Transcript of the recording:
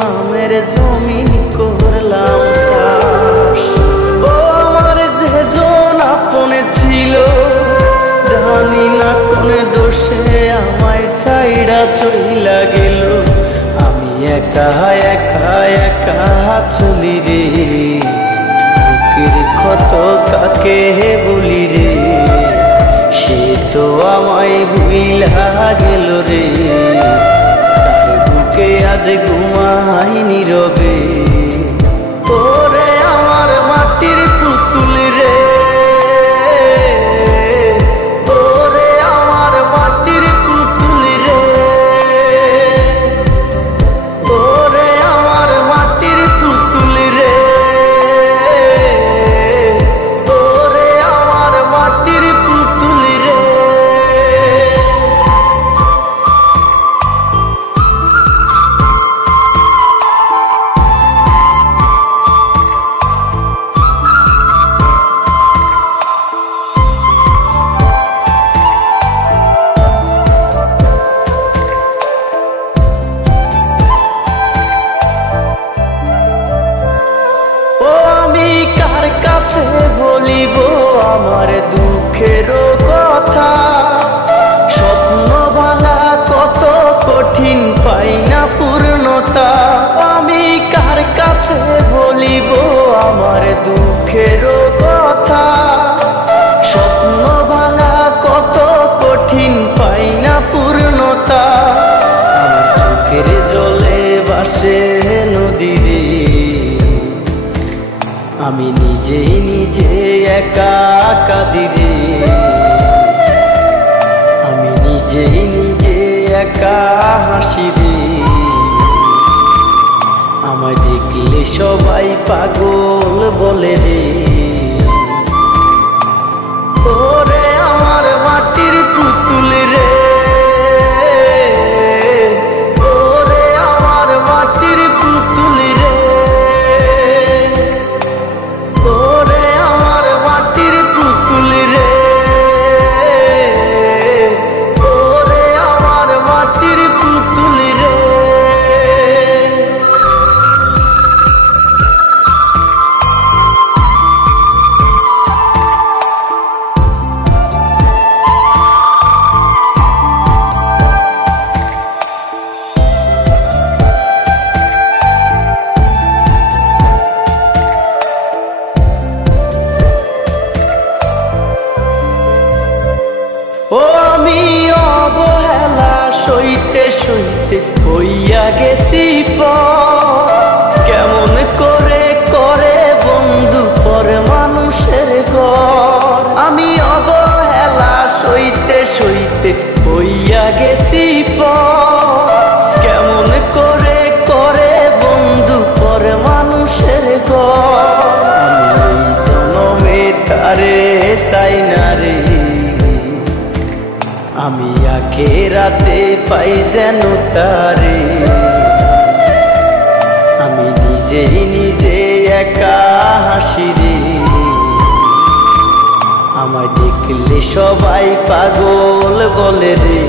নামের জমিন করলাম চাষ। ও আমার যে জন আপনে ছিল, জানি না কোন দোষে আমায় ছাইড়া চইলা গেল। আমি একা একা একা চলি রে, বুকের ক্ষত কাকে বলি রে, সে তো আমায় ভুইলা গেল রে। তার বুকে আজ ঘুমাই নীরবে, ওরে আমার মাটির পুতুল রে, ওরে আমার মাটির পুতুল রে, ওরে আমার মাটির পুতুল রে, ওরে আমার মাটির পুতুল রে। কার কাছে বলিব আমার দুঃখের কথা, স্বপ্ন ভাঙা কত কঠিন পাই না পূর্ণতা। আমি কার কাছে বলিব আমার দুঃখের কথা, স্বপ্ন ভাঙা কত কঠিন পাই না পূর্ণতা। আমার চোখের জলে ভাসে নদী রে, আমি নিজেই নিজে একা কাঁদি রে, আমি নিজেই নিজে একা হাসি রে। আমায় দেখলে সবাই পাগল বলে রে, ওরে আমার মাটির পুতুল রে, ওরে আমার মাটির পুতুল রে, ওরে আমার মাটির পুতুল রে, ওরে আমার মাটির পুতুল রে। ও আমি অবহেলা সইতে সইতে হইয়া গেছি কেমন করে করে বন্ধু পর মানুষের ঘর। আমি অবহেলা সইতে সইতে হইয়া গেছি কেমন করে করে বন্ধু পর মানুষের ঘর। আমি এই জনমে তারে চাই না রে, আমি আখেরাতে পাই যেন তারে। আমি নিজেই নিজে একা হাসি রে, আমায় দেখলে সবাই পাগল বলে রে।